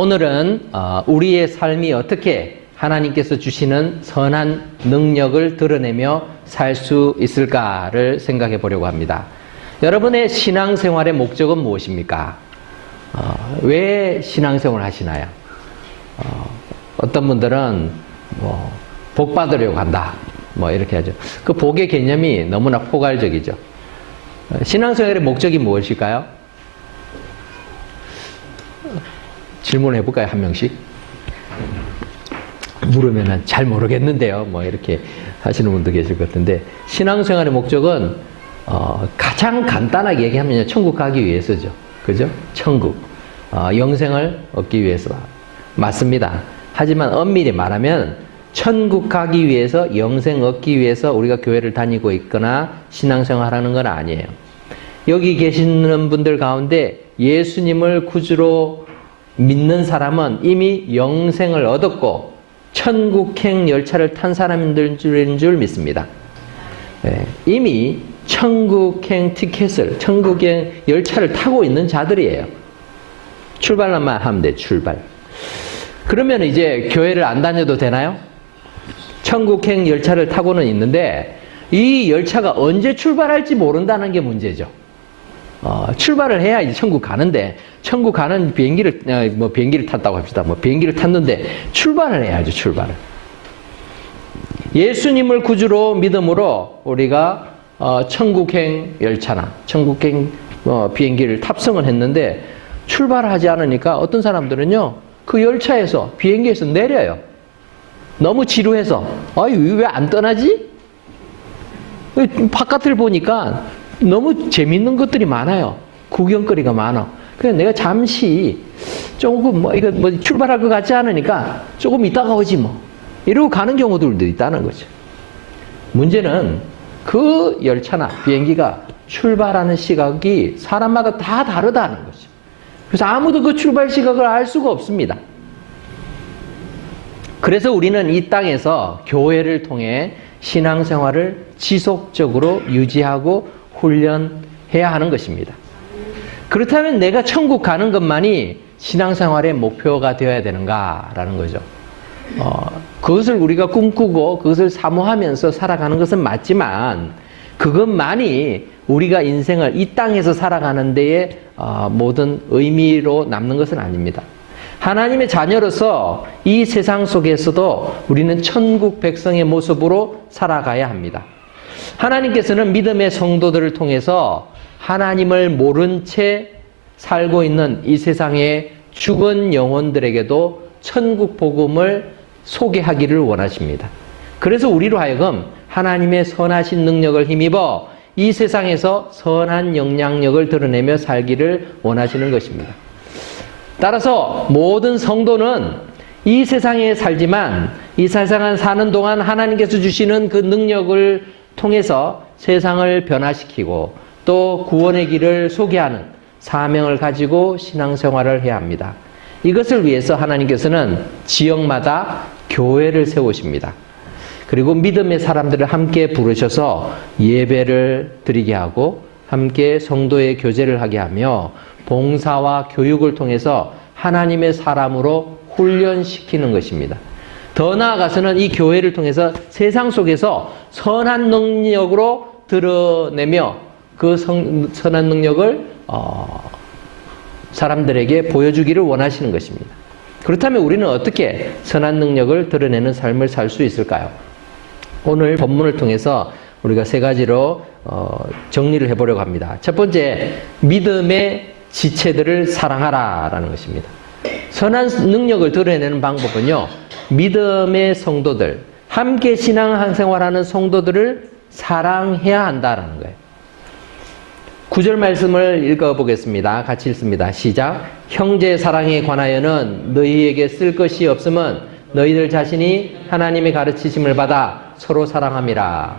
오늘은 우리의 삶이 어떻게 하나님께서 주시는 선한 능력을 드러내며 살 수 있을까를 생각해 보려고 합니다. 여러분의 신앙생활의 목적은 무엇입니까? 왜 신앙생활을 하시나요? 어떤 분들은 복 받으려고 한다. 이렇게 하죠. 그 복의 개념이 너무나 포괄적이죠. 신앙생활의 목적이 무엇일까요? 질문해 볼까요? 한 명씩. 물으면 잘 모르겠는데요. 이렇게 하시는 분도 계실 것 같은데, 신앙생활의 목적은 가장 간단하게 얘기하면 천국 가기 위해서죠. 그죠? 천국. 영생을 얻기 위해서. 맞습니다. 하지만 엄밀히 말하면 천국 가기 위해서, 영생 얻기 위해서 우리가 교회를 다니고 있거나 신앙생활 하는 건 아니에요. 여기 계시는 분들 가운데 예수님을 구주로 믿는 사람은 이미 영생을 얻었고 천국행 열차를 탄 사람인 줄 믿습니다. 이미 천국행 티켓을, 천국행 열차를 타고 있는 자들이에요. 출발만 하면 돼, 출발. 그러면 이제 교회를 안 다녀도 되나요? 천국행 열차를 타고는 있는데 이 열차가 언제 출발할지 모른다는 게 문제죠. 출발을 해야 이제 천국 가는데, 천국 가는 비행기를 탔다고 합시다. 비행기를 탔는데 출발을 해야죠, 출발을. 예수님을 구주로 믿음으로 우리가 천국행 열차나 천국행 비행기를 탑승을 했는데 출발하지 않으니까 어떤 사람들은요, 그 열차에서, 비행기에서 내려요. 너무 지루해서. 왜 안 떠나지? 바깥을 보니까 너무 재밌는 것들이 많아요. 구경거리가 많아. 그래서 내가 잠시 조금 출발할 것 같지 않으니까 조금 이따가 오지 이러고 가는 경우들도 있다는 거죠. 문제는 그 열차나 비행기가 출발하는 시각이 사람마다 다 다르다는 거죠. 그래서 아무도 그 출발 시각을 알 수가 없습니다. 그래서 우리는 이 땅에서 교회를 통해 신앙생활을 지속적으로 유지하고 훈련해야 하는 것입니다. 그렇다면 내가 천국 가는 것만이 신앙생활의 목표가 되어야 되는가라는 거죠. 그것을 우리가 꿈꾸고 그것을 사모하면서 살아가는 것은 맞지만 그것만이 우리가 인생을 이 땅에서 살아가는 데에 모든 의미로 남는 것은 아닙니다. 하나님의 자녀로서 이 세상 속에서도 우리는 천국 백성의 모습으로 살아가야 합니다. 하나님께서는 믿음의 성도들을 통해서 하나님을 모른 채 살고 있는 이 세상의 죽은 영혼들에게도 천국 복음을 소개하기를 원하십니다. 그래서 우리로 하여금 하나님의 선하신 능력을 힘입어 이 세상에서 선한 영향력을 드러내며 살기를 원하시는 것입니다. 따라서 모든 성도는 이 세상에 살지만 이 세상을 사는 동안 하나님께서 주시는 그 능력을 통해서 세상을 변화시키고 또 구원의 길을 소개하는 사명을 가지고 신앙생활을 해야 합니다. 이것을 위해서 하나님께서는 지역마다 교회를 세우십니다. 그리고 믿음의 사람들을 함께 부르셔서 예배를 드리게 하고 함께 성도의 교제를 하게 하며 봉사와 교육을 통해서 하나님의 사람으로 훈련시키는 것입니다. 더 나아가서는 이 교회를 통해서 세상 속에서 선한 능력으로 드러내며 그 선한 능력을 사람들에게 보여주기를 원하시는 것입니다. 그렇다면 우리는 어떻게 선한 능력을 드러내는 삶을 살 수 있을까요? 오늘 본문을 통해서 우리가 세 가지로 정리를 해보려고 합니다. 첫 번째, 믿음의 지체들을 사랑하라라는 것입니다. 선한 능력을 드러내는 방법은요, 믿음의 성도들, 함께 신앙생활하는 성도들을 사랑해야 한다는 거예요. 9절 말씀을 읽어보겠습니다. 같이 읽습니다. 시작. 형제 사랑에 관하여는 너희에게 쓸 것이 없음은 너희들 자신이 하나님의 가르치심을 받아 서로 사랑함이라.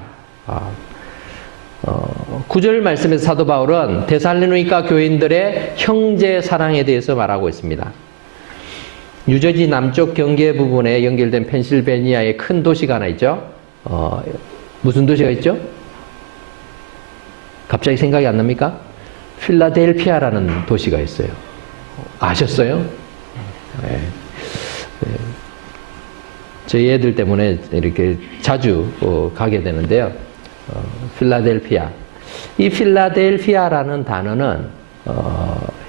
9절 말씀에서 사도 바울은 데살로니가 교인들의 형제 사랑에 대해서 말하고 있습니다. 뉴저지 남쪽 경계 부분에 연결된 펜실베니아의 큰 도시가 하나 있죠. 무슨 도시가 있죠? 갑자기 생각이 안 납니까? 필라델피아라는 도시가 있어요. 아셨어요? 네. 저희 애들 때문에 이렇게 자주 가게 되는데요. 필라델피아. 이 필라델피아라는 단어는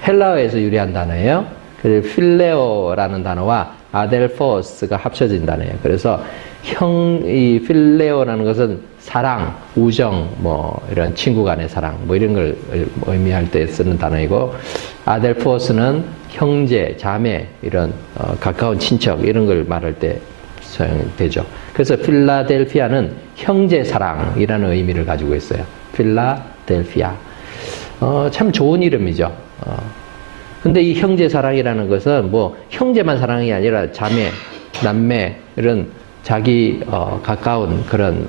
헬라어에서 유래한 단어예요. 그래서 필레오라는 단어와 아델포스가 합쳐진 단어예요. 그래서 이 필레오라는 것은 사랑, 우정, 뭐 이런 친구 간의 사랑, 뭐 이런 걸 의미할 때 쓰는 단어이고, 아델포스는 형제, 자매, 이런 가까운 친척 이런 걸 말할 때 사용되죠. 그래서 필라델피아는 형제 사랑이라는 의미를 가지고 있어요. 필라델피아. 참 좋은 이름이죠. 근데 이 형제 사랑이라는 것은 뭐 형제만 사랑이 아니라 자매, 남매 이런 자기 가까운 그런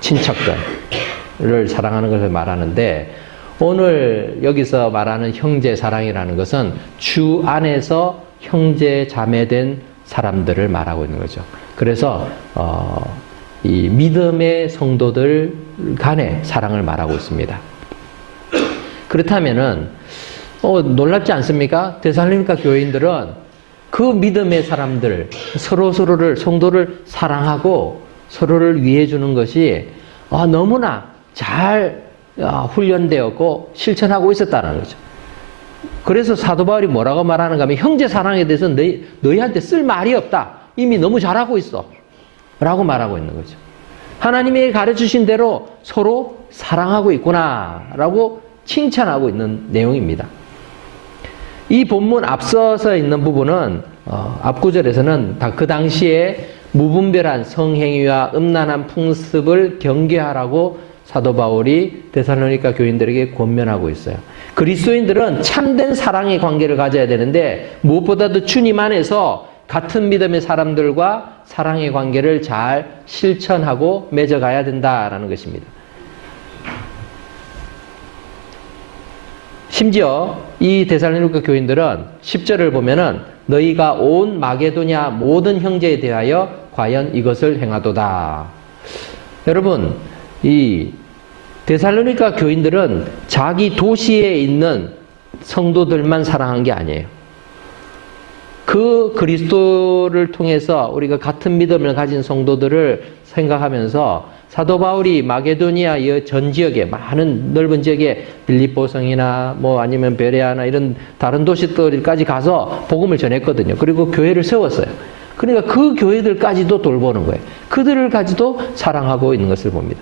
친척들을 사랑하는 것을 말하는데, 오늘 여기서 말하는 형제 사랑이라는 것은 주 안에서 형제 자매된 사람들을 말하고 있는 거죠. 그래서 이 믿음의 성도들 간의 사랑을 말하고 있습니다. 그렇다면은 놀랍지 않습니까? 데살로니가 교인들은 그 믿음의 사람들, 서로를 성도를 사랑하고 서로를 위해 주는 것이 너무나 잘 훈련되었고 실천하고 있었다는 거죠. 그래서 사도 바울이 뭐라고 말하는가 하면, 형제 사랑에 대해서 너희한테 쓸 말이 없다. 이미 너무 잘하고 있어. 라고 말하고 있는 거죠. 하나님이 가르치신 대로 서로 사랑하고 있구나. 라고 칭찬하고 있는 내용입니다. 이 본문 앞서서 있는 부분은 앞구절에서는 다 그 당시에 무분별한 성행위와 음란한 풍습을 경계하라고 사도 바울이 데살로니가 교인들에게 권면하고 있어요. 그리스도인들은 참된 사랑의 관계를 가져야 되는데, 무엇보다도 주님 안에서 같은 믿음의 사람들과 사랑의 관계를 잘 실천하고 맺어가야 된다라는 것입니다. 심지어 이 데살로니가 교인들은 10절을 보면은 너희가 온 마게도냐 모든 형제에 대하여 과연 이것을 행하도다. 여러분, 이 데살로니가 교인들은 자기 도시에 있는 성도들만 사랑한 게 아니에요. 그 그리스도를 통해서 우리가 같은 믿음을 가진 성도들을 생각하면서 사도 바울이 마게도니아 전 지역에, 많은 넓은 지역에 빌립보성이나 뭐 아니면 베레아나 이런 다른 도시들까지 가서 복음을 전했거든요. 그리고 교회를 세웠어요. 그러니까 그 교회들까지도 돌보는 거예요. 그들을까지도 사랑하고 있는 것을 봅니다.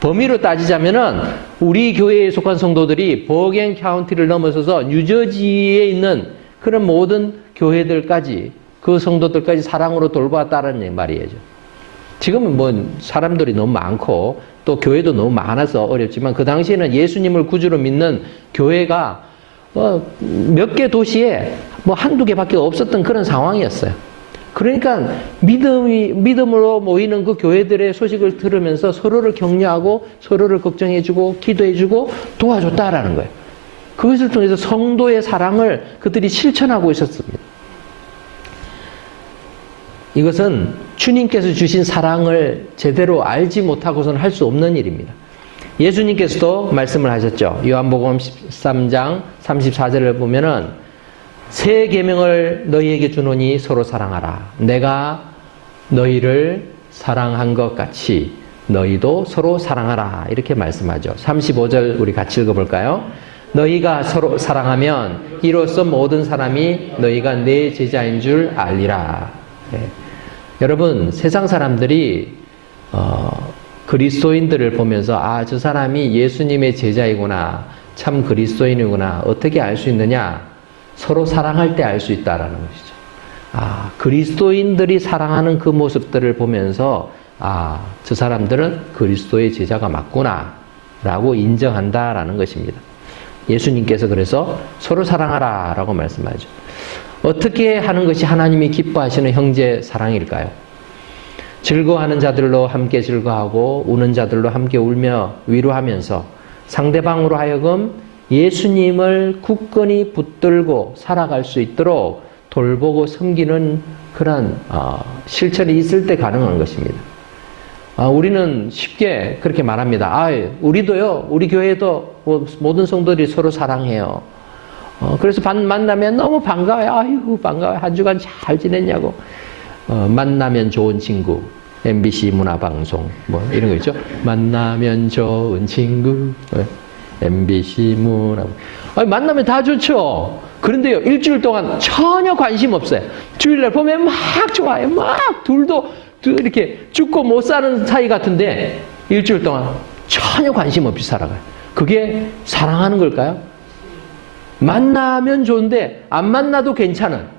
범위로 따지자면은 우리 교회에 속한 성도들이 버겐 카운티를 넘어서서 뉴저지에 있는 그런 모든 교회들까지, 그 성도들까지 사랑으로 돌보았다는 말이에요. 지금은 뭐 사람들이 너무 많고 또 교회도 너무 많아서 어렵지만, 그 당시에는 예수님을 구주로 믿는 교회가 몇 개 도시에 뭐 한두 개밖에 없었던 그런 상황이었어요. 그러니까 믿음으로 모이는 그 교회들의 소식을 들으면서 서로를 격려하고 서로를 걱정해주고 기도해주고 도와줬다라는 거예요. 그것을 통해서 성도의 사랑을 그들이 실천하고 있었습니다. 이것은 주님께서 주신 사랑을 제대로 알지 못하고서는 할 수 없는 일입니다. 예수님께서도 말씀을 하셨죠. 요한복음 13장 34절을 보면은 새 계명을 너희에게 주노니 서로 사랑하라. 내가 너희를 사랑한 것 같이 너희도 서로 사랑하라. 이렇게 말씀하죠. 35절 우리 같이 읽어볼까요? 너희가 서로 사랑하면 이로써 모든 사람이 너희가 내 제자인 줄 알리라. 네. 여러분, 세상 사람들이 그리스도인들을 보면서 저 사람이 예수님의 제자이구나, 참 그리스도인이구나, 어떻게 알 수 있느냐? 서로 사랑할 때 알 수 있다라는 것이죠. 그리스도인들이 사랑하는 그 모습들을 보면서 저 사람들은 그리스도의 제자가 맞구나 라고 인정한다라는 것입니다. 예수님께서 그래서 서로 사랑하라 라고 말씀하죠. 어떻게 하는 것이 하나님이 기뻐하시는 형제 사랑일까요? 즐거워하는 자들로 함께 즐거워하고 우는 자들로 함께 울며 위로하면서 상대방으로 하여금 예수님을 굳건히 붙들고 살아갈 수 있도록 돌보고 섬기는 그런 실천이 있을 때 가능한 것입니다. 우리는 쉽게 그렇게 말합니다. 우리도요, 우리 교회도 모든 성도들이 서로 사랑해요. 그래서 만나면 너무 반가워요. 아이고, 반가워요. 한 주간 잘 지냈냐고. 만나면 좋은 친구, MBC 문화방송 뭐 이런 거 있죠. 만나면 좋은 친구, MBC 문화. 아니, 만나면 다 좋죠. 그런데요, 일주일 동안 전혀 관심 없어요. 주일날 보면 막 좋아요. 막 둘도 이렇게 죽고 못 사는 사이 같은데 일주일 동안 전혀 관심 없이 살아가요. 그게 사랑하는 걸까요? 만나면 좋은데 안 만나도 괜찮은.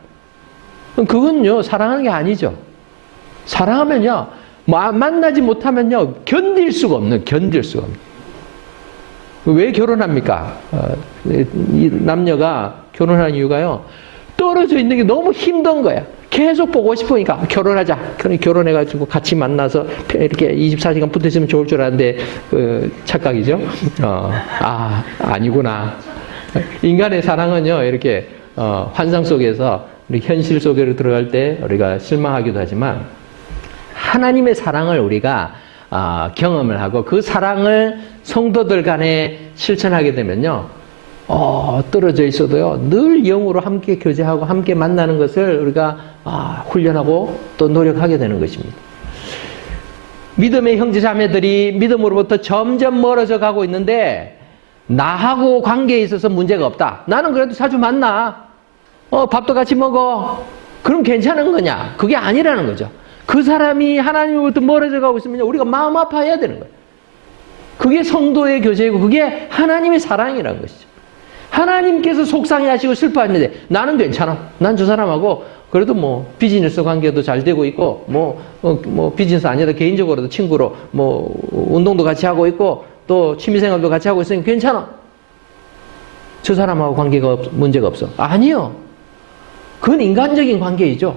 그건요, 사랑하는 게 아니죠. 사랑하면요, 만나지 못하면요, 견딜 수가 없는. 왜 결혼합니까? 이 남녀가 결혼하는 이유가요, 떨어져 있는 게 너무 힘든 거야. 계속 보고 싶으니까 결혼하자. 결혼해가지고 같이 만나서 이렇게 24시간 붙어 있으면 좋을 줄 알았는데, 착각이죠? 아니구나. 인간의 사랑은요, 이렇게, 환상 속에서, 현실 속으로 들어갈 때 우리가 실망하기도 하지만, 하나님의 사랑을 우리가, 경험을 하고 그 사랑을 성도들 간에 실천하게 되면요, 떨어져 있어도요, 늘 영으로 함께 교제하고 함께 만나는 것을 우리가 훈련하고 또 노력하게 되는 것입니다. 믿음의 형제 자매들이 믿음으로부터 점점 멀어져 가고 있는데 나하고 관계에 있어서 문제가 없다. 나는 그래도 자주 만나. 밥도 같이 먹어. 그럼 괜찮은 거냐? 그게 아니라는 거죠. 그 사람이 하나님으로부터 멀어져 가고 있으면 우리가 마음 아파해야 되는 거예요. 그게 성도의 교제이고 그게 하나님의 사랑이라는 것이죠. 하나님께서 속상해하시고 슬퍼하는데 나는 괜찮아. 난 저 사람하고 그래도 뭐 비즈니스 관계도 잘 되고 있고 뭐 비즈니스 아니어도 개인적으로도 친구로 뭐 운동도 같이 하고 있고 또 취미생활도 같이 하고 있으니 괜찮아. 저 사람하고 관계가 문제가 없어. 아니요. 그건 인간적인 관계이죠.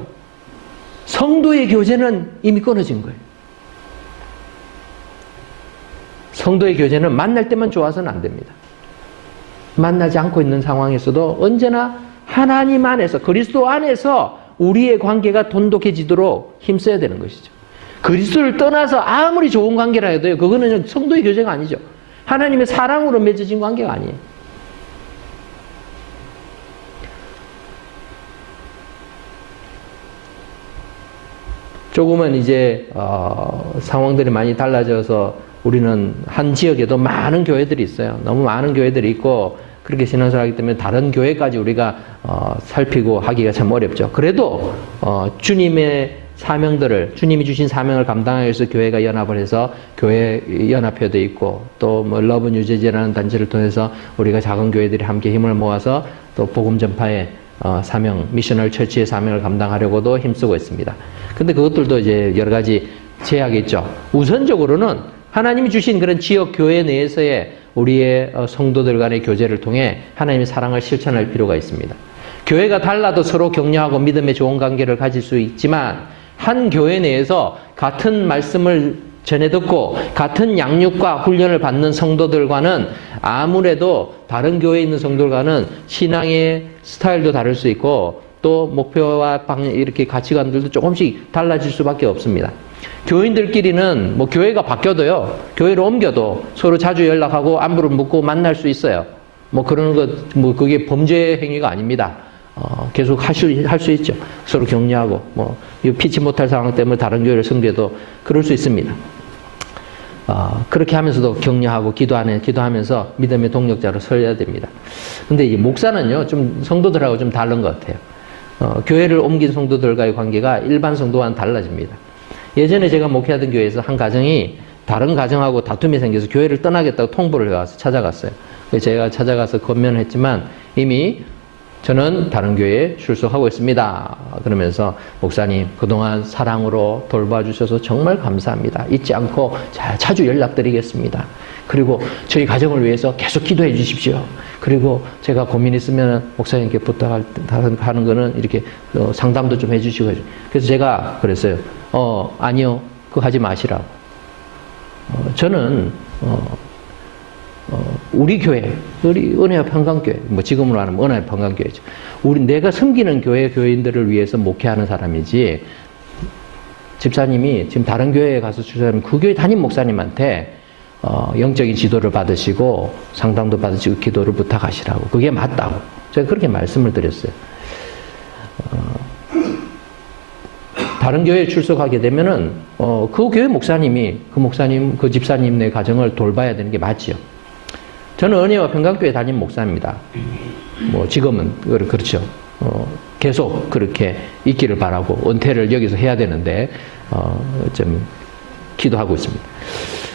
성도의 교제는 이미 끊어진 거예요. 성도의 교제는 만날 때만 좋아서는 안 됩니다. 만나지 않고 있는 상황에서도 언제나 하나님 안에서, 그리스도 안에서 우리의 관계가 돈독해지도록 힘써야 되는 것이죠. 그리스도를 떠나서 아무리 좋은 관계라 해도요, 그거는 성도의 교제가 아니죠. 하나님의 사랑으로 맺어진 관계가 아니에요. 조금은 이제 상황들이 많이 달라져서 우리는 한 지역에도 많은 교회들이 있어요. 너무 많은 교회들이 있고 그렇게 신앙생활 하기 때문에 다른 교회까지 우리가 살피고 하기가 참 어렵죠. 그래도 주님의 사명들을, 주님이 주신 사명을 감당하기 위해서 교회가 연합을 해서 교회 연합회도 있고 또 뭐 러브 뉴저지라는 단체를 통해서 우리가 작은 교회들이 함께 힘을 모아서 또 복음 전파의 사명, 미셔널 처치의 사명을 감당하려고도 힘쓰고 있습니다. 근데 그것들도 이제 여러 가지 제약이 있죠. 우선적으로는 하나님이 주신 그런 지역 교회 내에서의 우리의 성도들 간의 교제를 통해 하나님의 사랑을 실천할 필요가 있습니다. 교회가 달라도 서로 격려하고 믿음의 좋은 관계를 가질 수 있지만 한 교회 내에서 같은 말씀을 전해 듣고 같은 양육과 훈련을 받는 성도들과는 아무래도 다른 교회에 있는 성도들과는 신앙의 스타일도 다를 수 있고 또 목표와 이렇게 가치관들도 조금씩 달라질 수밖에 없습니다. 교인들끼리는 뭐 교회가 바뀌어도요, 교회로 옮겨도 서로 자주 연락하고 안부를 묻고 만날 수 있어요. 뭐 그런 것, 뭐 그게 범죄 행위가 아닙니다. 계속 할 수 있죠. 서로 격려하고, 뭐, 피치 못할 상황 때문에 다른 교회를 섬겨도 그럴 수 있습니다. 그렇게 하면서도 격려하고 기도하면서 믿음의 동력자로 서야 됩니다. 근데 이 목사는요, 좀 성도들하고 좀 다른 것 같아요. 교회를 옮긴 성도들과의 관계가 일반 성도와는 달라집니다. 예전에 제가 목회하던 교회에서 한 가정이 다른 가정하고 다툼이 생겨서 교회를 떠나겠다고 통보를 해와서 찾아갔어요. 제가 찾아가서 권면을 했지만 이미 저는 다른 교회에 출석하고 있습니다. 그러면서 목사님 그동안 사랑으로 돌봐주셔서 정말 감사합니다. 잊지 않고 자주 연락드리겠습니다. 그리고 저희 가정을 위해서 계속 기도해 주십시오. 그리고 제가 고민 있으면 목사님께 부탁하는 거는 이렇게 상담도 좀 해주시고. 그래서 제가 그랬어요. 아니요. 그거 하지 마시라고. 저는 우리 교회, 우리 은혜협 한강교회, 뭐 지금으로 하면 은혜협 한강교회죠. 내가 섬기는 교인들을 위해서 목회하는 사람이지, 집사님이 지금 다른 교회에 가서 출석하면 그 교회 담임 목사님한테 영적인 지도를 받으시고 상담도 받으시고 기도를 부탁하시라고. 그게 맞다고. 제가 그렇게 말씀을 드렸어요. 다른 교회에 출석하게 되면은 그 교회 목사님이 그 집사님의 가정을 돌봐야 되는 게 맞지요. 저는 은혜와 평강교회 담임 목사입니다. 뭐 지금은 그렇죠. 계속 그렇게 있기를 바라고 은퇴를 여기서 해야 되는데 좀 기도하고 있습니다.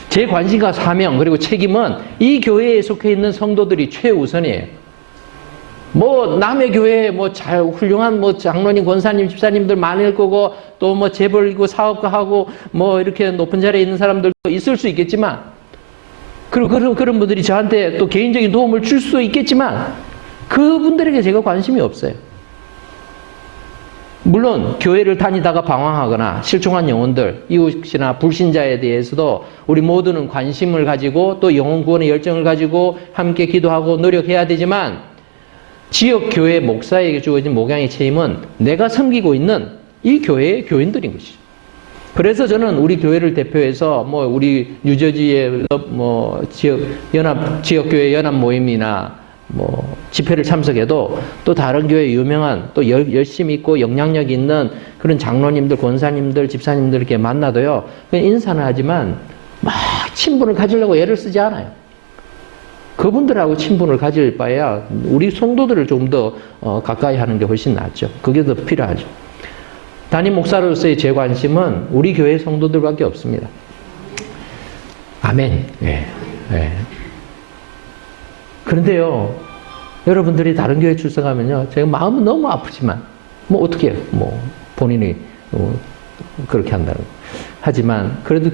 제 관심과 사명 그리고 책임은 이 교회에 속해 있는 성도들이 최우선이에요. 뭐 남의 교회에 뭐 잘 훌륭한 뭐 장로님, 권사님, 집사님들 많을 거고 또 뭐 재벌이고 사업가 하고 뭐 이렇게 높은 자리에 있는 사람들도 있을 수 있겠지만 그리고 그런 분들이 저한테 또 개인적인 도움을 줄 수도 있겠지만 그분들에게 제가 관심이 없어요. 물론 교회를 다니다가 방황하거나 실종한 영혼들, 이웃이나 불신자에 대해서도 우리 모두는 관심을 가지고 또 영혼 구원의 열정을 가지고 함께 기도하고 노력해야 되지만 지역 교회 목사에게 주어진 목양의 책임은 내가 섬기고 있는 이 교회의 교인들인 것이죠. 그래서 저는 우리 교회를 대표해서 뭐 우리 뉴저지의 뭐 지역교회 연합 모임이나 뭐 집회를 참석해도 또 다른 교회 유명한 또 열심히 있고 영향력 있는 그런 장로님들, 권사님들, 집사님들 이렇게 만나도요. 그냥 인사는 하지만 막 친분을 가지려고 애를 쓰지 않아요. 그분들하고 친분을 가질 바에야 우리 성도들을 좀 더 가까이 하는 게 훨씬 낫죠. 그게 더 필요하죠. 담임 목사로서의 제 관심은 우리 교회 성도들밖에 없습니다. 아멘. 예. 예. 그런데요, 여러분들이 다른 교회 출석하면요, 제가 마음은 너무 아프지만, 뭐 어떻게 해요? 뭐 본인이 그렇게 한다고. 하지만 그래도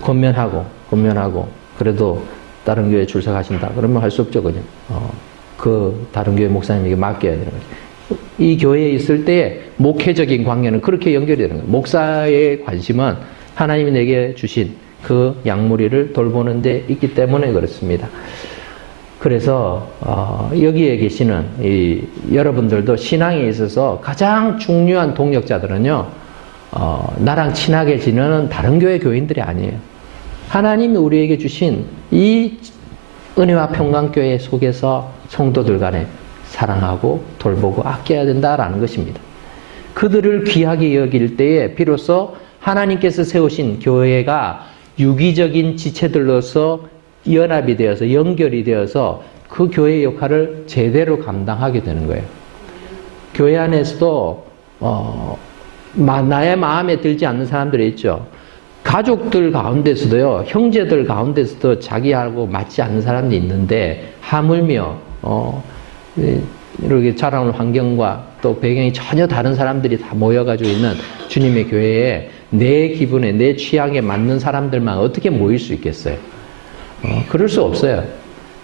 권면하고 그래도 다른 교회 출석하신다. 그러면 할 수 없죠, 그냥. 그 다른 교회 목사님에게 맡겨야 되는 거죠. 이 교회에 있을 때 목회적인 관계는 그렇게 연결이 되는 거예요. 목사의 관심은 하나님이 내게 주신 그 양무리를 돌보는 데 있기 때문에 그렇습니다. 그래서 여기에 계시는 여러분들도 신앙에 있어서 가장 중요한 동력자들은요, 나랑 친하게 지내는 다른 교회 교인들이 아니에요. 하나님이 우리에게 주신 이 은혜와 평강교회 속에서 성도들 간에 사랑하고 돌보고 아껴야 된다라는 것입니다. 그들을 귀하게 여길 때에 비로소 하나님께서 세우신 교회가 유기적인 지체들로서 연합이 되어서 연결이 되어서 그 교회의 역할을 제대로 감당하게 되는 거예요. 교회 안에서도 나의 마음에 들지 않는 사람들이 있죠. 가족들 가운데서도요, 형제들 가운데서도 자기하고 맞지 않는 사람들이 있는데 하물며 이렇게 자라는 환경과 또 배경이 전혀 다른 사람들이 다 모여가지고 있는 주님의 교회에 내 기분에 내 취향에 맞는 사람들만 어떻게 모일 수 있겠어요? 그럴 수 없어요.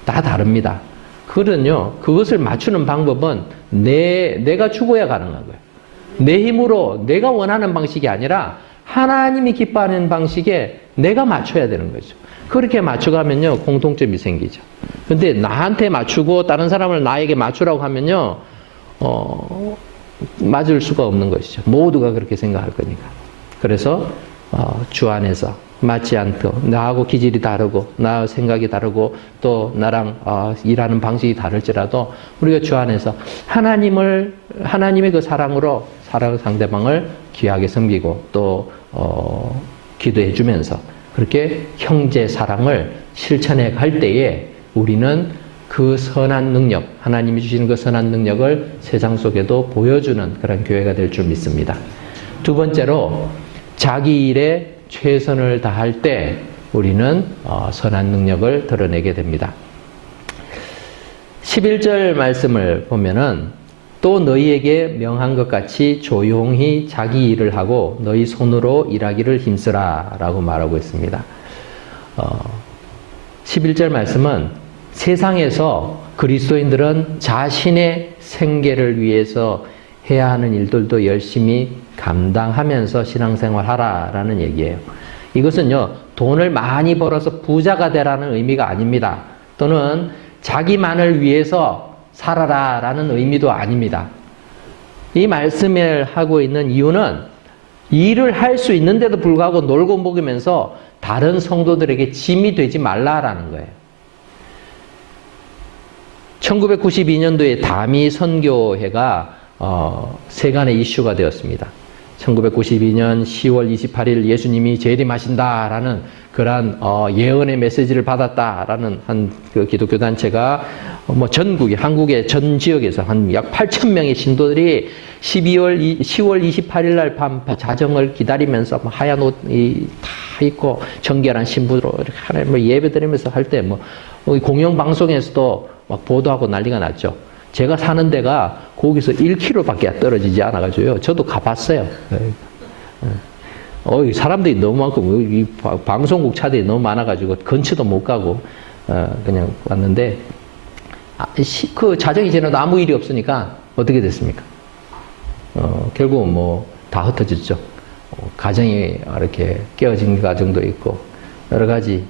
다 다릅니다. 그것을 맞추는 방법은 내가 죽어야 가능한 거예요. 내 힘으로 내가 원하는 방식이 아니라 하나님이 기뻐하는 방식에 내가 맞춰야 되는 거죠. 그렇게 맞춰가면요, 공통점이 생기죠. 근데 나한테 맞추고 다른 사람을 나에게 맞추라고 하면요, 맞을 수가 없는 것이죠. 모두가 그렇게 생각할 거니까. 그래서 주 안에서 맞지 않고 나하고 기질이 다르고 나하고 생각이 다르고 또 나랑 일하는 방식이 다를지라도 우리가 주 안에서 하나님의 그 사랑으로 상대방을 귀하게 섬기고 또 기도해 주면서 그렇게 형제 사랑을 실천해 갈 때에 우리는 그 선한 능력, 하나님이 주시는 그 선한 능력을 세상 속에도 보여주는 그런 교회가 될 줄 믿습니다. 두 번째로 자기 일에 최선을 다할 때 우리는 선한 능력을 드러내게 됩니다. 11절 말씀을 보면은 또 너희에게 명한 것 같이 조용히 자기 일을 하고 너희 손으로 일하기를 힘쓰라 라고 말하고 있습니다. 11절 말씀은 세상에서 그리스도인들은 자신의 생계를 위해서 해야 하는 일들도 열심히 감당하면서 신앙생활 하라라는 얘기예요. 이것은요, 돈을 많이 벌어서 부자가 되라는 의미가 아닙니다. 또는 자기만을 위해서 살아라라는 의미도 아닙니다. 이 말씀을 하고 있는 이유는 일을 할 수 있는데도 불구하고 놀고 먹으면서 다른 성도들에게 짐이 되지 말라라는 거예요. 1992년도에 다미 선교회가 세간의 이슈가 되었습니다. 1992년 10월 28일 예수님이 재림하신다라는 그러한 예언의 메시지를 받았다라는 한 그 기독교 단체가 뭐 전국에 한국의 전 지역에서 한 약 8천 명의 신도들이 10월 28일 날 밤 자정을 기다리면서 뭐 하얀 옷이 다 입고 정결한 신부로 이렇게 하나님을 예배드리면서 할 때 뭐 공영 방송에서도 막 보도하고 난리가 났죠. 제가 사는 데가 거기서 1km밖에 떨어지지 않아가지고요. 저도 가봤어요. 사람들이 너무 많고, 이 방송국 차들이 너무 많아가지고, 근처도 못 가고, 그냥 왔는데, 그 자정이 지나도 아무 일이 없으니까, 어떻게 됐습니까? 결국은 뭐, 다 흩어졌죠. 가정이 이렇게 깨어진 가정도 있고, 여러 가지,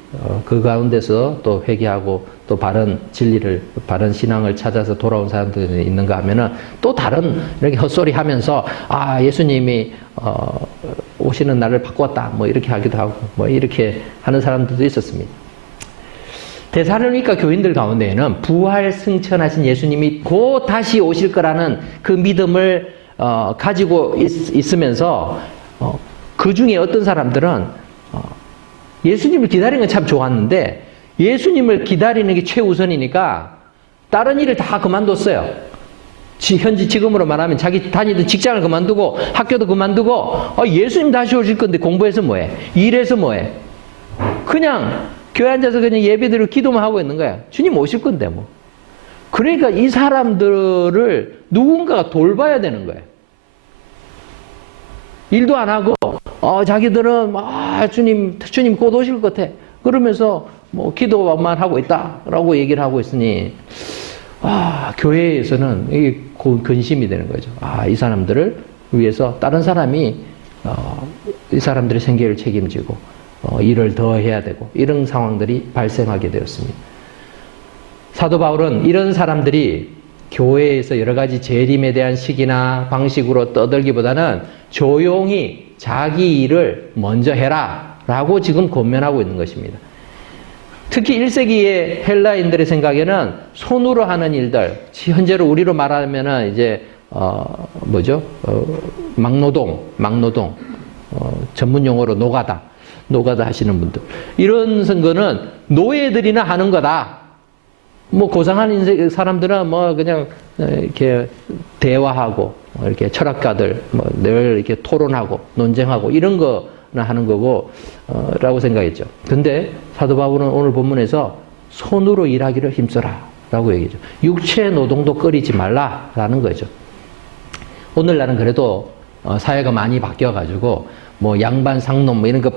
그 가운데서 또 회개하고, 또 바른 진리를, 바른 신앙을 찾아서 돌아온 사람들이 있는가 하면은 또 다른 이렇게 헛소리 하면서, 예수님이, 오시는 날을 바꿨다. 뭐 이렇게 하기도 하고, 뭐 이렇게 하는 사람들도 있었습니다. 데살로니가 교인들 가운데에는 부활 승천하신 예수님이 곧 다시 오실 거라는 그 믿음을, 가지고 있으면서, 그 중에 어떤 사람들은, 예수님을 기다리는 건 참 좋았는데 예수님을 기다리는 게 최우선이니까 다른 일을 다 그만뒀어요. 지금으로 말하면 자기 다니던 직장을 그만두고 학교도 그만두고 예수님 다시 오실 건데 공부해서 뭐해? 일해서 뭐해? 그냥 교회 앉아서 그냥 예배드리고 기도만 하고 있는 거야. 주님 오실 건데 뭐. 그러니까 이 사람들을 누군가가 돌봐야 되는 거예요. 일도 안 하고 자기들은 주님 곧 오실 것 같아. 그러면서 뭐 기도만 하고 있다라고 얘기를 하고 있으니 교회에서는 이게 근심이 되는 거죠. 이 사람들을 위해서 다른 사람이 이 사람들의 생계를 책임지고 일을 더 해야 되고 이런 상황들이 발생하게 되었습니다. 사도 바울은 이런 사람들이 교회에서 여러 가지 재림에 대한 식이나 방식으로 떠들기보다는 조용히 자기 일을 먼저 해라 라고 지금 권면하고 있는 것입니다. 특히 1세기의 헬라인들의 생각에는 손으로 하는 일들, 현재로 우리로 말하면은 이제 막노동, 전문 용어로 노가다 하시는 분들, 이런 거는 노예들이나 하는 거다. 뭐 고상한 사람들은 뭐 그냥 이렇게 대화하고 이렇게 철학가들 늘 이렇게 토론하고 논쟁하고 이런 거나 하는 거고 라고 생각했죠. 근데 사도 바울은 오늘 본문에서 손으로 일하기를 힘써라 라고 얘기죠. 육체 노동도 꺼리지 말라라는 거죠. 오늘날은 그래도 사회가 많이 바뀌어 가지고 뭐 양반 상놈 뭐 이런 거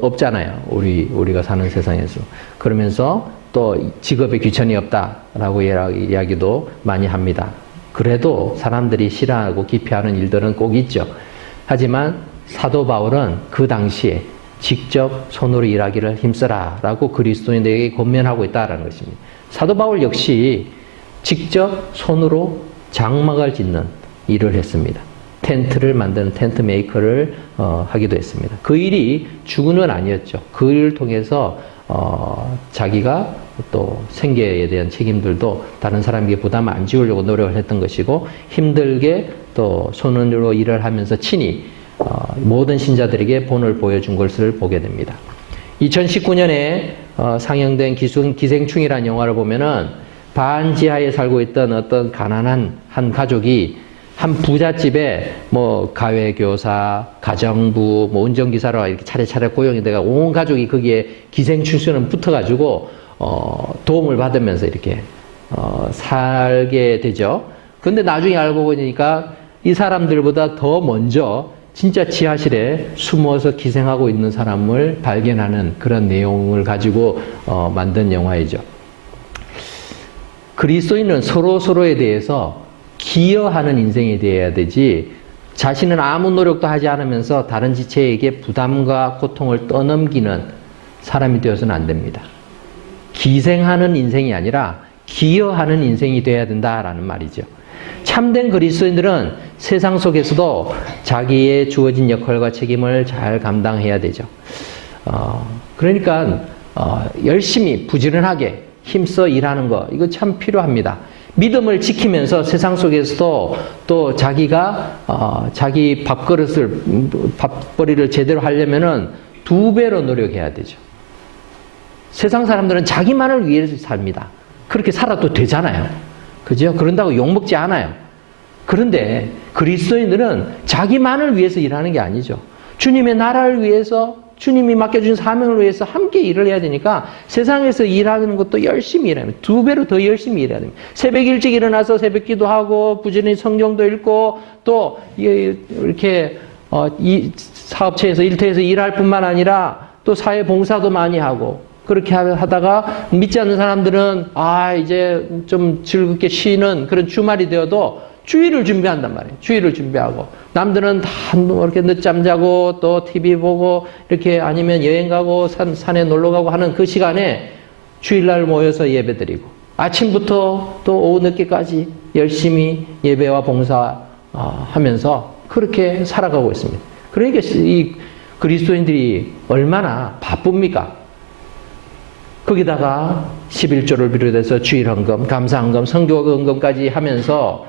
없잖아요. 우리가 사는 세상에서. 그러면서 또 직업에 귀천이 없다라고 이야기도 많이 합니다. 그래도 사람들이 싫어하고 기피하는 일들은 꼭 있죠. 하지만 사도 바울은 그 당시에 직접 손으로 일하기를 힘써라 라고 그리스도인들에게 권면하고 있다는 것입니다. 사도 바울 역시 직접 손으로 장막을 짓는 일을 했습니다. 텐트를 만드는 텐트 메이커를 하기도 했습니다. 그 일이 죽은 건 아니었죠. 그 일을 통해서 자기가 또 생계에 대한 책임들도 다른 사람에게 부담을 안 지우려고 노력을 했던 것이고, 힘들게 또 손으로 일을 하면서 친히 모든 신자들에게 본을 보여준 것을 보게 됩니다. 2019년에 상영된 기생충이라는 영화를 보면은 반지하에 살고 있던 어떤 가난한 한 가족이 한 부잣집에 뭐 가외교사, 가정부, 뭐 운전기사로 이렇게 차례차례 고용이 돼가 온 가족이 거기에 기생충수는 붙어가지고 도움을 받으면서 이렇게 살게 되죠. 근데 나중에 알고 보니까 이 사람들보다 더 먼저 진짜 지하실에 숨어서 기생하고 있는 사람을 발견하는 그런 내용을 가지고 만든 영화이죠. 그리스도인은 서로에 대해서 기여하는 인생이 되어야 되지, 자신은 아무 노력도 하지 않으면서 다른 지체에게 부담과 고통을 떠넘기는 사람이 되어서는 안 됩니다. 기생하는 인생이 아니라 기여하는 인생이 되어야 된다라는 말이죠. 참된 그리스도인들은 세상 속에서도 자기의 주어진 역할과 책임을 잘 감당해야 되죠. 그러니까 열심히 부지런하게 힘써 일하는 거, 이거 참 필요합니다. 믿음을 지키면서 세상 속에서도 또 자기가 자기 밥벌이를 제대로 하려면은 2배로 노력해야 되죠. 세상 사람들은 자기만을 위해서 삽니다. 그렇게 살아도 되잖아요. 그죠? 그런다고 욕먹지 않아요. 그런데 그리스도인들은 자기만을 위해서 일하는 게 아니죠. 주님의 나라를 위해서, 주님이 맡겨준 사명을 위해서 함께 일을 해야 되니까 세상에서 일하는 것도 열심히 일해야 됩니다. 2배로 더 열심히 일해야 됩니다. 새벽 일찍 일어나서 새벽 기도하고 부지런히 성경도 읽고 또 이렇게 이 사업체에서 일터에서 일할 뿐만 아니라 또 사회 봉사도 많이 하고 그렇게 하다가 믿지 않는 사람들은 이제 좀 즐겁게 쉬는 그런 주말이 되어도 주일을 준비한단 말이에요. 주일을 준비하고 남들은 다 이렇게 늦잠 자고 또 TV 보고 이렇게 아니면 여행 가고 산에 놀러 가고 하는 그 시간에 주일날 모여서 예배드리고 아침부터 또 오후 늦게까지 열심히 예배와 봉사 하면서 그렇게 살아가고 있습니다. 그러니까 이 그리스도인들이 얼마나 바쁩니까? 거기다가 11조를 비롯해서 주일헌금, 감사헌금, 성교헌금까지 하면서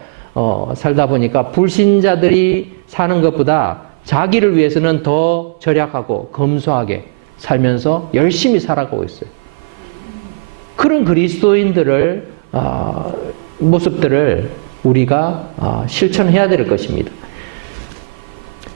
살다 보니까 불신자들이 사는 것보다 자기를 위해서는 더 절약하고 검소하게 살면서 열심히 살아가고 있어요. 그런 그리스도인들을 모습들을 우리가 실천해야 될 것입니다.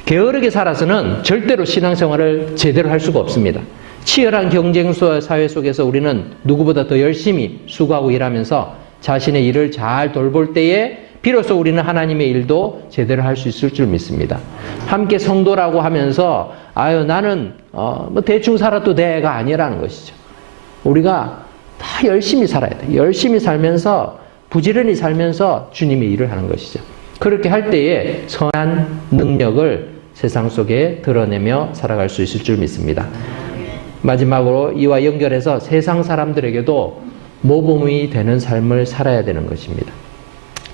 게으르게 살아서는 절대로 신앙생활을 제대로 할 수가 없습니다. 치열한 경쟁 사회 속에서 우리는 누구보다 더 열심히 수고하고 일하면서 자신의 일을 잘 돌볼 때에 비로소 우리는 하나님의 일도 제대로 할 수 있을 줄 믿습니다. 함께 성도라고 하면서 나는 뭐 대충 살아도 돼가 아니라는 것이죠. 우리가 다 열심히 살아야 돼. 열심히 살면서 부지런히 살면서 주님의 일을 하는 것이죠. 그렇게 할 때에 선한 능력을 세상 속에 드러내며 살아갈 수 있을 줄 믿습니다. 마지막으로 이와 연결해서 세상 사람들에게도 모범이 되는 삶을 살아야 되는 것입니다.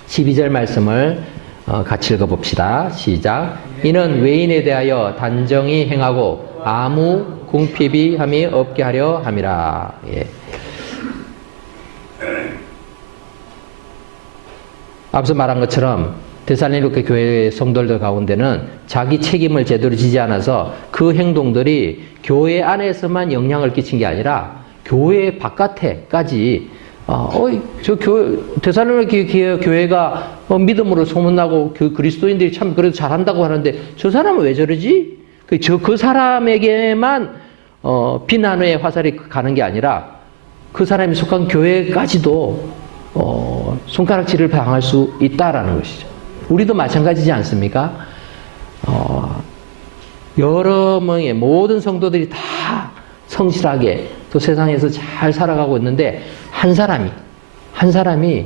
12절 말씀을 같이 읽어봅시다. 시작. 이는 외인에 대하여 단정히 행하고 아무 궁핍이함이 없게 하려 함이라. 예. 앞서 말한 것처럼 데살로니가 교회의 성도들 가운데는 자기 책임을 제대로 지지 않아서 그 행동들이 교회 안에서만 영향을 끼친 게 아니라 교회 바깥에까지 데살로니가 교회가 믿음으로 소문나고 그리스도인들이 참 그래도 잘한다고 하는데 저 사람은 왜 저러지? 그 사람에게만 비난의 화살이 가는 게 아니라 그 사람이 속한 교회까지도 손가락질을 당할 수 있다라는 것이죠. 우리도 마찬가지지 않습니까? 여러 명의 모든 성도들이 다 성실하게 또 세상에서 잘 살아가고 있는데 한 사람이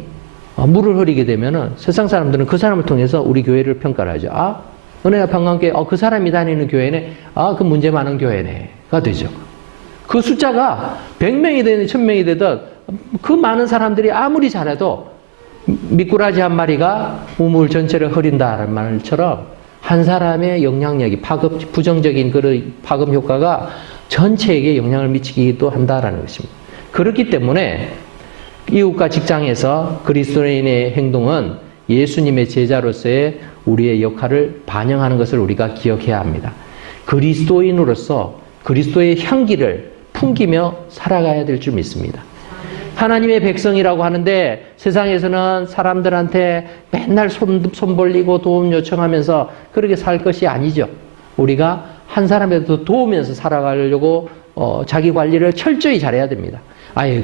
물을 흐리게 되면은 세상 사람들은 그 사람을 통해서 우리 교회를 평가를 하죠. 은혜와 평강교회, 그 사람이 다니는 교회네, 그 문제 많은 교회네가 되죠. 그 숫자가 100명이 되든 1000명이 되든 그 많은 사람들이 아무리 잘해도 미꾸라지 한 마리가 우물 전체를 흐린다는 말처럼 한 사람의 영향력이 부정적인 그런 파급 효과가 전체에게 영향을 미치기도 한다라는 것입니다. 그렇기 때문에 이웃과 직장에서 그리스도인의 행동은 예수님의 제자로서의 우리의 역할을 반영하는 것을 우리가 기억해야 합니다. 그리스도인으로서 그리스도의 향기를 풍기며 살아가야 될 줄 믿습니다. 하나님의 백성이라고 하는데 세상에서는 사람들한테 맨날 손 벌리고 도움 요청하면서 그렇게 살 것이 아니죠. 우리가 한 사람에도 도우면서 살아가려고 자기 관리를 철저히 잘해야 됩니다.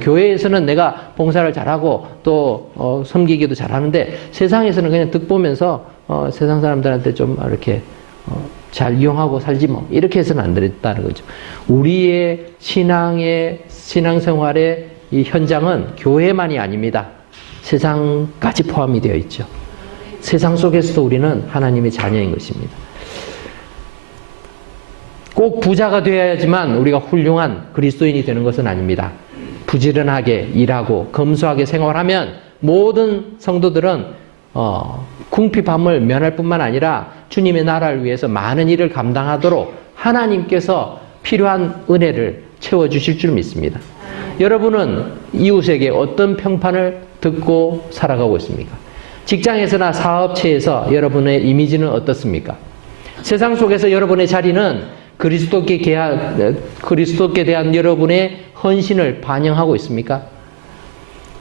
교회에서는 내가 봉사를 잘하고 또 섬기기도 잘하는데 세상에서는 그냥 득보면서 세상 사람들한테 좀 이렇게 잘 이용하고 살지 뭐 이렇게 해서는 안 되겠다는 거죠. 우리의 신앙생활의 이 현장은 교회만이 아닙니다. 세상까지 포함이 되어 있죠. 세상 속에서도 우리는 하나님의 자녀인 것입니다. 꼭 부자가 되어야지만 우리가 훌륭한 그리스도인이 되는 것은 아닙니다. 부지런하게 일하고 검소하게 생활하면 모든 성도들은 궁핍함을 면할 뿐만 아니라 주님의 나라를 위해서 많은 일을 감당하도록 하나님께서 필요한 은혜를 채워주실 줄 믿습니다. 여러분은 이웃에게 어떤 평판을 듣고 살아가고 있습니까? 직장에서나 사업체에서 여러분의 이미지는 어떻습니까? 세상 속에서 여러분의 자리는 그리스도께 대한 여러분의 헌신을 반영하고 있습니까?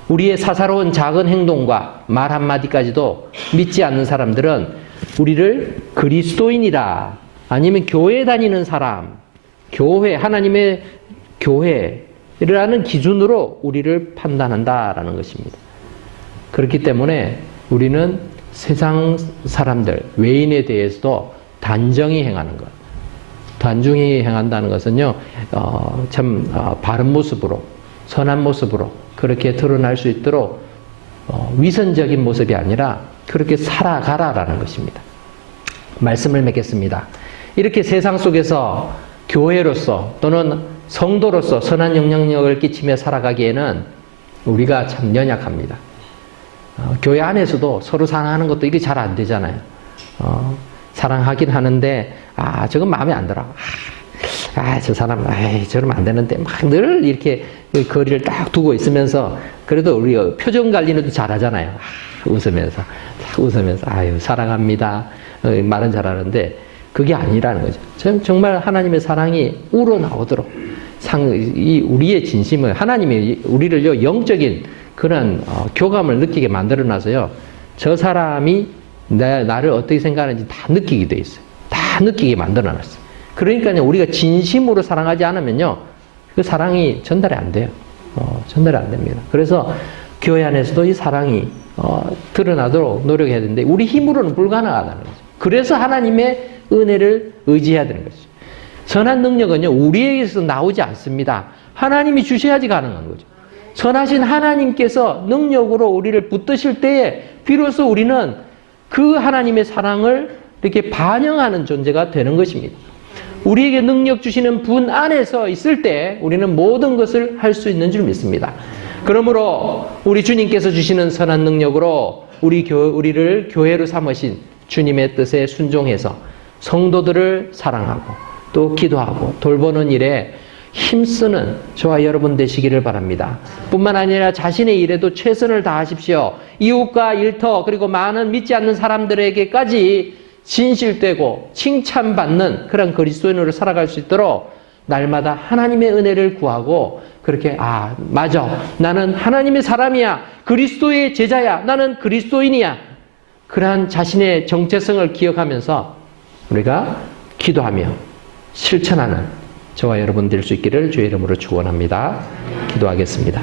우리의 사사로운 작은 행동과 말 한마디까지도 믿지 않는 사람들은 우리를 그리스도인이라, 아니면 교회 다니는 사람, 교회, 하나님의 교회라는 기준으로 우리를 판단한다라는 것입니다. 그렇기 때문에 우리는 세상 사람들, 외인에 대해서도 단정히 행하는 것, 단중히 행한다는 것은요, 바른 모습으로, 선한 모습으로 그렇게 드러날 수 있도록 위선적인 모습이 아니라 그렇게 살아가라라는 것입니다. 말씀을 맺겠습니다. 이렇게 세상 속에서 교회로서 또는 성도로서 선한 영향력을 끼치며 살아가기에는 우리가 참 연약합니다. 교회 안에서도 서로 사랑하는 것도 이게 잘 안 되잖아요. 사랑하긴 하는데, 저건 마음에 안 들어. 저 사람, 저러면 안 되는데, 막 늘 이렇게 거리를 딱 두고 있으면서, 그래도 우리 표정 관리는 잘하잖아요. 웃으면서, 아유, 사랑합니다. 말은 잘하는데, 그게 아니라는 거죠. 정말 하나님의 사랑이 우러나오도록, 우리의 진심을, 하나님이 우리를 영적인 그런 교감을 느끼게 만들어놔서요, 저 사람이 나를 어떻게 생각하는지 다 느끼게 돼 있어요. 다 느끼게 만들어놨어요. 그러니까요, 우리가 진심으로 사랑하지 않으면요, 그 사랑이 전달이 안 돼요. 전달이 안 됩니다. 그래서 교회 안에서도 이 사랑이 드러나도록 노력해야 되는데, 우리 힘으로는 불가능하다는 거죠. 그래서 하나님의 은혜를 의지해야 되는 거죠. 선한 능력은요, 우리에게서 나오지 않습니다. 하나님이 주셔야지 가능한 거죠. 선하신 하나님께서 능력으로 우리를 붙드실 때에 비로소 우리는 그 하나님의 사랑을 이렇게 반영하는 존재가 되는 것입니다. 우리에게 능력 주시는 분 안에서 있을 때 우리는 모든 것을 할 수 있는 줄 믿습니다. 그러므로 우리 주님께서 주시는 선한 능력으로 우리를 교회로 삼으신 주님의 뜻에 순종해서 성도들을 사랑하고 또 기도하고 돌보는 일에 힘쓰는 저와 여러분 되시기를 바랍니다. 뿐만 아니라 자신의 일에도 최선을 다하십시오. 이웃과 일터 그리고 많은 믿지 않는 사람들에게까지 진실되고 칭찬받는 그런 그리스도인으로 살아갈 수 있도록 날마다 하나님의 은혜를 구하고 그렇게 맞아, 나는 하나님의 사람이야, 그리스도의 제자야, 나는 그리스도인이야, 그러한 자신의 정체성을 기억하면서 우리가 기도하며 실천하는 저와 여러분 될 수 있기를 주의 이름으로 축원합니다. 기도하겠습니다.